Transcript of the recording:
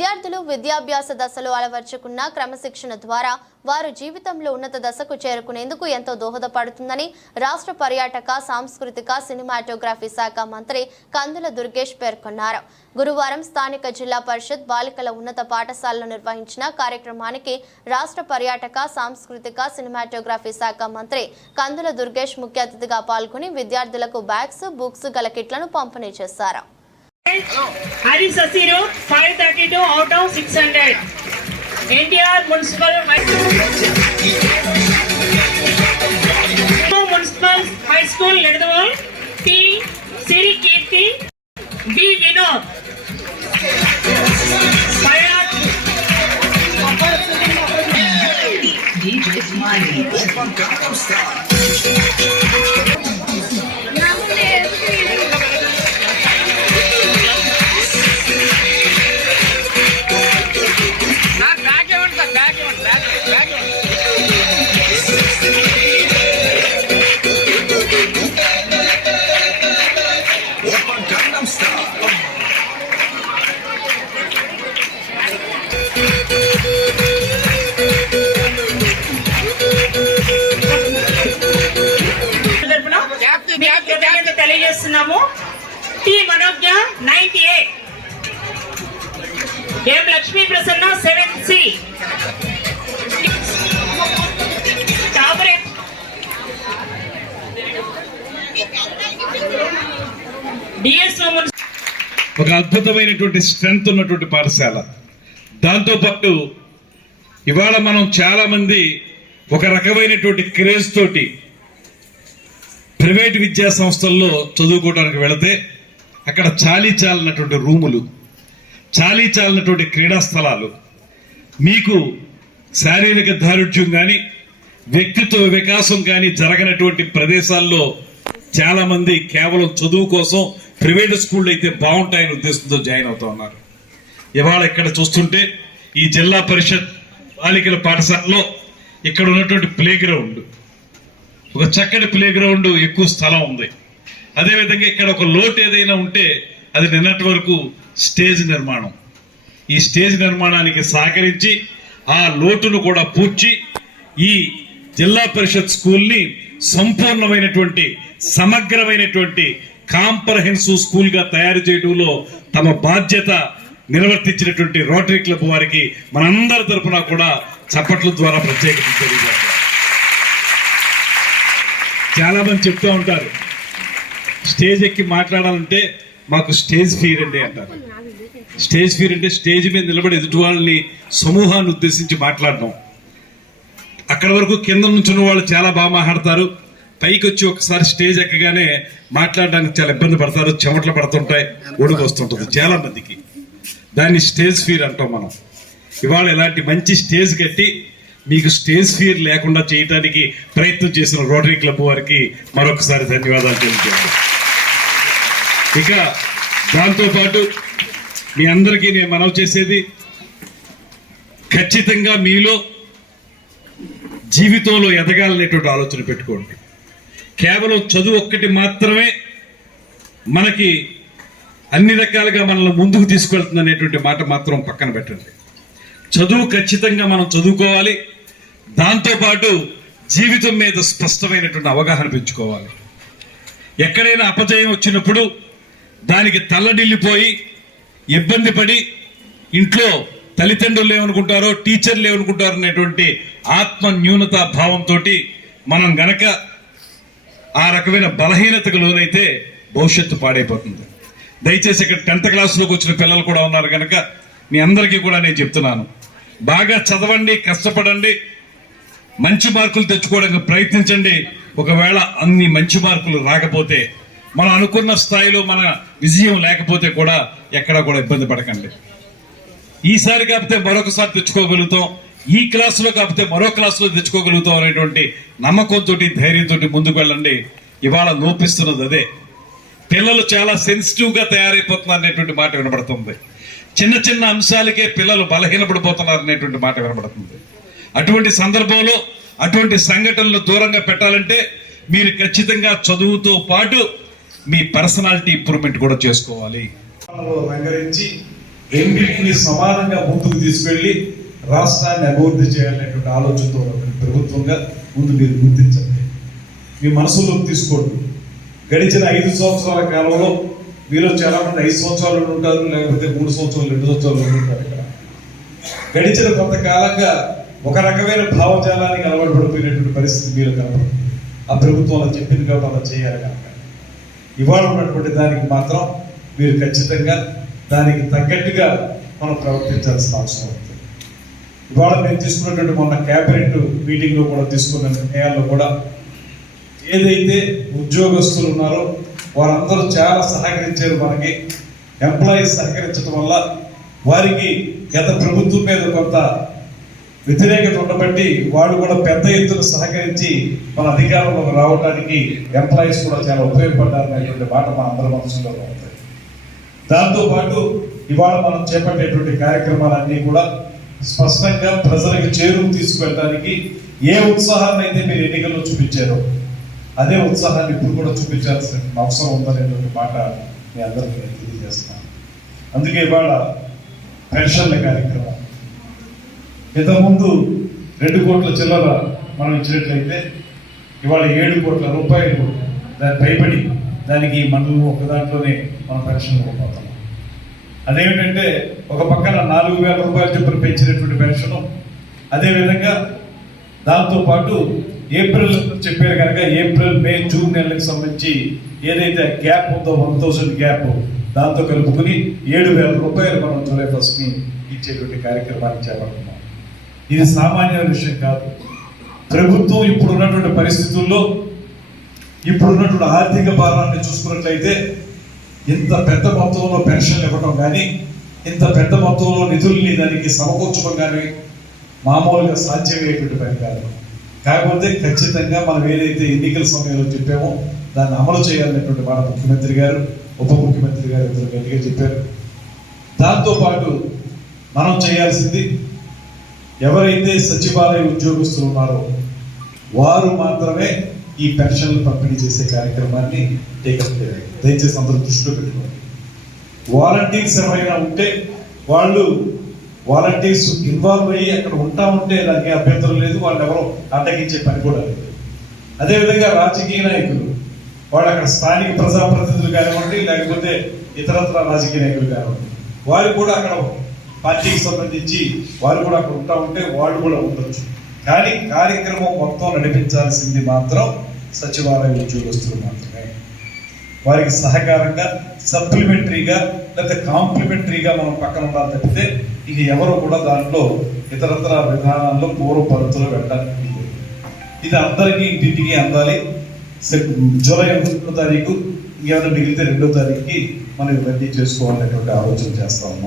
విద్యార్థులు విద్యాభ్యాస దశలో అలవర్చుకున్న క్రమశిక్షణ ద్వారా వారు జీవితంలో ఉన్నత దశకు చేరుకునేందుకు ఎంతో దోహదపడుతుందని రాష్ట్ర పర్యాటక సాంస్కృతిక సినిమాటోగ్రఫీ శాఖ మంత్రి కందుల దుర్గేష్ పేర్కొన్నారు. గురువారం స్థానిక జిల్లా పరిషత్ బాలికల ఉన్నత పాఠశాలలో నిర్వహించిన కార్యక్రమానికి రాష్ట్ర పర్యాటక సాంస్కృతిక సినిమాటోగ్రఫీ శాఖ మంత్రి కందుల దుర్గేష్ ముఖ్య అతిథిగా పాల్గొని విద్యార్థులకు బ్యాగ్స్ బుక్స్ గల కిట్లను పంపిణీ చేశారు. Hari Sasiru, 532 out of 600. NTR Municipal Municipal High School, Ledawal, P. Siri Kirti, B. Vinod. DJ Smiley. T Manogna ninety eight. M Lakshmi Prasanna seven C. ఒక అద్భుతమైనటువంటి స్ట్రెంగ్త్ ఉన్నటువంటి పాఠశాల. దాంతోపాటు ఇవాళ మనం చాలా మంది ఒక రకమైనటువంటి క్రేజ్ తోటి ప్రైవేట్ విద్యా సంస్థల్లో చదువుకోవడానికి వెళితే అక్కడ చాలీ చాలినటువంటి రూములు చాలీ చాలినటువంటి క్రీడా స్థలాలు మీకు శారీరక దారుఢ్యం కానీ వ్యక్తిత్వ వికాసం కానీ జరగనటువంటి ప్రదేశాల్లో చాలామంది కేవలం చదువు కోసం ప్రైవేట్ స్కూళ్ళు అయితే బాగుంటాయని ఉద్దేశంతో జాయిన్ అవుతా ఉన్నారు. ఇవాళ ఇక్కడ చూస్తుంటే ఈ జిల్లా పరిషత్ బాలికల పాఠశాలలో ఇక్కడ ఉన్నటువంటి ప్లే గ్రౌండ్ ఒక చక్కటి ప్లే గ్రౌండ్ ఎక్కువ స్థలం ఉంది. అదేవిధంగా ఇక్కడ ఒక లోటు ఏదైనా ఉంటే అది నిన్నటి వరకు స్టేజ్ నిర్మాణం. ఈ స్టేజ్ నిర్మాణానికి సహకరించి ఆ లోటును కూడా పూడ్చి ఈ జిల్లా పరిషత్ స్కూల్ని సంపూర్ణమైనటువంటి సమగ్రమైనటువంటి కాంప్రహెన్సివ్ స్కూల్గా తయారు చేయడంలో తమ బాధ్యత నిర్వర్తించినటువంటి రోటరీ క్లబ్ వారికి మనందరి తరఫున కూడా చప్పట్ల ద్వారా ప్రత్యేకత తెలియజేస్తారు చాలా మంది చెప్తూ ఉంటారు. స్టేజ్ ఎక్కి మాట్లాడాలంటే మాకు స్టేజ్ ఫీర్ అండి అంటారు. స్టేజ్ ఫీర్ అంటే స్టేజ్ మీద నిలబడి ఎదుటి వాళ్ళని సమూహాన్ని ఉద్దేశించి మాట్లాడడం. అక్కడ వరకు కింద నుంచున్న వాళ్ళు చాలా బాగా మాట్లాడతారు. పైకి వచ్చి ఒకసారి స్టేజ్ ఎక్కగానే మాట్లాడడానికి చాలా ఇబ్బంది పడతారు. చెమటలు పడుతుంటాయి. ఒడుగు వస్తుంటుంది చాలా మందికి. దాన్ని స్టేజ్ ఫీర్ అంటాం మనం. ఇవాళ ఇలాంటి మంచి స్టేజ్ కట్టి మీకు స్టేజ్ ఫియర్ లేకుండా చేయడానికి ప్రయత్నం చేసిన రోటరీ క్లబ్ వారికి మరొకసారి ధన్యవాదాలు తెలియజేస్తాను ఇక దాంతోపాటు మీ అందరికీ నేను మనవి చేసేది ఖచ్చితంగా మీలో జీవితంలో ఎదగాలనేటువంటి ఆలోచన పెట్టుకోండి. కేవలం చదువు ఒక్కటి మాత్రమే మనకి అన్ని రకాలుగా మనల్ని ముందుకు తీసుకెళ్తుంది అనేటువంటి మాట మాత్రం పక్కన పెట్టండి. చదువు ఖచ్చితంగా మనం చదువుకోవాలి. దాంతోపాటు జీవితం మీద స్పష్టమైనటువంటి అవగాహన పెంచుకోవాలి. ఎక్కడైనా అపజయం వచ్చినప్పుడు దానికి తల్లడిల్లిపోయి ఇబ్బంది పడి ఇంట్లో తల్లిదండ్రులు ఏమనుకుంటారో టీచర్లు ఏమనుకుంటారో అనేటువంటి ఆత్మ న్యూనత భావంతో మనం గనక ఆ రకమైన బలహీనతకు లోనైతే భవిష్యత్తు పాడైపోతుంది. దయచేసి ఇక్కడ టెన్త్ క్లాస్లోకి వచ్చిన పిల్లలు కూడా ఉన్నారు కనుక మీ అందరికీ కూడా నేను చెప్తున్నాను. బాగా చదవండి కష్టపడండి మంచి మార్కులు తెచ్చుకోవడానికి ప్రయత్నించండి. ఒకవేళ అన్ని మంచి మార్కులు రాకపోతే మనం అనుకున్న స్థాయిలో మన విజయం లేకపోతే కూడా ఎక్కడా కూడా ఇబ్బంది పడకండి. ఈసారి కాకపోతే మరొకసారి తెచ్చుకోగలుగుతాం. ఈ క్లాసులో కాకపోతే మరో క్లాసులో తెచ్చుకోగలుగుతాం అనేటువంటి నమ్మకంతో ధైర్యంతో ముందుకు వెళ్ళండి. ఇవాళ లోపిస్తున్నది అదే. పిల్లలు చాలా సెన్సిటివ్గా తయారైపోతున్నారు అనేటువంటి మాట వినబడుతుంది. చిన్న చిన్న అంశాలకే పిల్లలు బలహీనపడిపోతున్నారు అనేటువంటి మాట వినబడుతుంది. అటువంటి సందర్భంలో అటువంటి సంఘటనలు దూరంగా పెట్టాలంటే మీరు ఖచ్చితంగా చదువుతో పాటు మీ పర్సనాలిటీ ఇంప్రూవ్మెంట్ కూడా చేసుకోవాలి. రంగరించి రెండింటిని సమానంగా ముందుకు తీసుకెళ్ళి రాష్ట్రాన్ని అభివృద్ధి చేయాలనేటువంటి ఆలోచనతో ప్రభుత్వంగా ముందు మీరు గుర్తించండి. మీ మనసులోకి తీసుకోండి. గడిచిన ఐదు సంవత్సరాల కాలంలో మీలో చాలా మంది ఐదు సంవత్సరాలు ఉంటారు లేకపోతే మూడు సంవత్సరాలు రెండు సంవత్సరాలు ఉంటారు ఇక్కడ. గడిచిన కొంతకాలంగా ఒక రకమైన భావజాలానికి అలవాటు పడిపోయినటువంటి పరిస్థితి మీరు కనపడుతుంది. ఆ ప్రభుత్వం అలా చెప్పింది కాబట్టి అలా చేయాలి కనుక. ఇవాళ ఉన్నటువంటి దానికి మాత్రం మీరు ఖచ్చితంగా దానికి తగ్గట్టుగా మనం ప్రవర్తించాల్సిన అవసరం ఉంది. ఇవాళ మేము తీసుకున్నటువంటి మొన్న క్యాబినెట్ మీటింగ్లో కూడా తీసుకున్న నిర్ణయాల్లో కూడా ఏదైతే ఉద్యోగస్తులు ఉన్నారో వారందరూ చాలా సహకరించారు మనకి. ఎంప్లాయీస్ సహకరించడం వల్ల వారికి గత ప్రభుత్వం మీద కొంత వ్యతిరేకత ఉండబట్టి వాళ్ళు కూడా పెద్ద ఎత్తున సహకరించి మన అధికారంలోకి రావడానికి ఎంప్లాయీస్ కూడా చాలా ఉపయోగపడ్డారనేటువంటి మాట మన అందరి మనసులో ఉంది దాంతోపాటు ఇవాళ మనం చేపట్టేటువంటి కార్యక్రమాలన్నీ కూడా స్పష్టంగా ప్రజలకు చేరువు తీసుకెళ్ళడానికి ఏ ఉత్సాహాన్ని అయితే మీరు ఎన్నికల్లో చూపించారో అదే ఉత్సాహాన్ని ఇప్పుడు కూడా చూపించాల్సిన అవసరం ఉందనేటువంటి మాట మీ అందరికీ నేను తెలియజేస్తున్నాను. అందుకే ఇవాళ పెన్షన్ల కార్యక్రమం. ఇంతకుముందు రెండు కోట్ల చిల్లర మనం ఇచ్చినట్లయితే ఇవాళ ఏడు కోట్ల రూపాయలు దాని పైబడి దానికి మనం ఒక దాంట్లోనే మనం పెన్షన్ ఇవ్వబోతాం అదేమిటంటే ఒక పక్కన నాలుగు వేల రూపాయలు చొప్పున పెంచినటువంటి పెన్షన్ అదేవిధంగా దాంతోపాటు ఏప్రిల్ చెప్పారు కనుక ఏప్రిల్ మే జూన్ నెలలకు సంబంధించి ఏదైతే గ్యాప్ ఉందో వన్ థౌసండ్ గ్యాప్ దాంతో కలుపుకుని ఏడు వేల రూపాయలు మనం జూలై ఫస్ట్ని ఇచ్చేటువంటి కార్యక్రమాన్ని చేపడుతున్నాం. ఇది సామాన్య విషయం కాదు. ప్రభుత్వం ఇప్పుడు ఉన్నటువంటి పరిస్థితుల్లో ఇప్పుడు ఉన్నటువంటి ఆర్థిక భారాన్ని చూసుకున్నట్లయితే ఇంత పెద్ద మొత్తంలో పెన్షన్లు ఇవ్వడం కానీ ఇంత పెద్ద మొత్తంలో నిధుల్ని దానికి సమకూర్చడం కానీ మామూలుగా సాధ్యమయ్యేటువంటి పని కాదు. కాకపోతే ఖచ్చితంగా మనం ఏదైతే ఎన్నికల సమయంలో చెప్పామో దాన్ని అమలు చేయాలనేటువంటి మాట ముఖ్యమంత్రి గారు ఉప ముఖ్యమంత్రి గారు ఇద్దరు గట్టిగా చెప్పారు. దాంతోపాటు మనం చేయాల్సింది ఎవరైతే సచివాలయ ఉద్యోగస్తులు ఉన్నారో వారు మాత్రమే ఈ పెన్షన్లు పంపిణీ చేసే కార్యక్రమాన్ని టేకప్ చేయాలి. దయచేసి అందరూ దృష్టిలో పెట్టుకోండి. వాలంటీర్స్ ఎవరైనా ఉంటే వాళ్ళు వాలంటీర్స్ ఇన్వాల్వ్ అయ్యి అక్కడ ఉంటా ఉంటే దానికి అభ్యంతరం లేదు వాళ్ళు ఎవరో అడ్డగించే పని కూడా లేదు. అదేవిధంగా రాజకీయ నాయకులు వాళ్ళు అక్కడ స్థానిక ప్రజాప్రతినిధులు కానివ్వండి లేకపోతే ఇతరత్ర రాజకీయ నాయకులు కానివ్వండి వారు కూడా అక్కడ పార్టీకి సంబంధించి వారు కూడా అక్కడ ఉంటా ఉంటే వాళ్ళు కూడా ఉండొచ్చు. కానీ కార్యక్రమం మొత్తం నడిపించాల్సింది మాత్రం సచివాలయ ఉద్యోగస్తులు మాత్రమే. వారికి సహకారంగా సప్లిమెంటరీగా లేకపోతే కాంప్లిమెంటరీగా మనం పక్కన ఉండాలి తప్పితే ఇక ఎవరు కూడా దాంట్లో ఇతరతర విధానాల్లో పూర్వ పద్ధతులు వెళ్ళడానికి ఇది అందరికీ ఇంటింటికి అందాలి. సెప్- జూలై ఒకటో తారీఖు ఇంకేమైనా మిగిలితే రెండో తారీఖుకి మనం ఇవన్నీ చేసుకోవాలనేటువంటి ఆలోచన చేస్తా ఉన్నాం.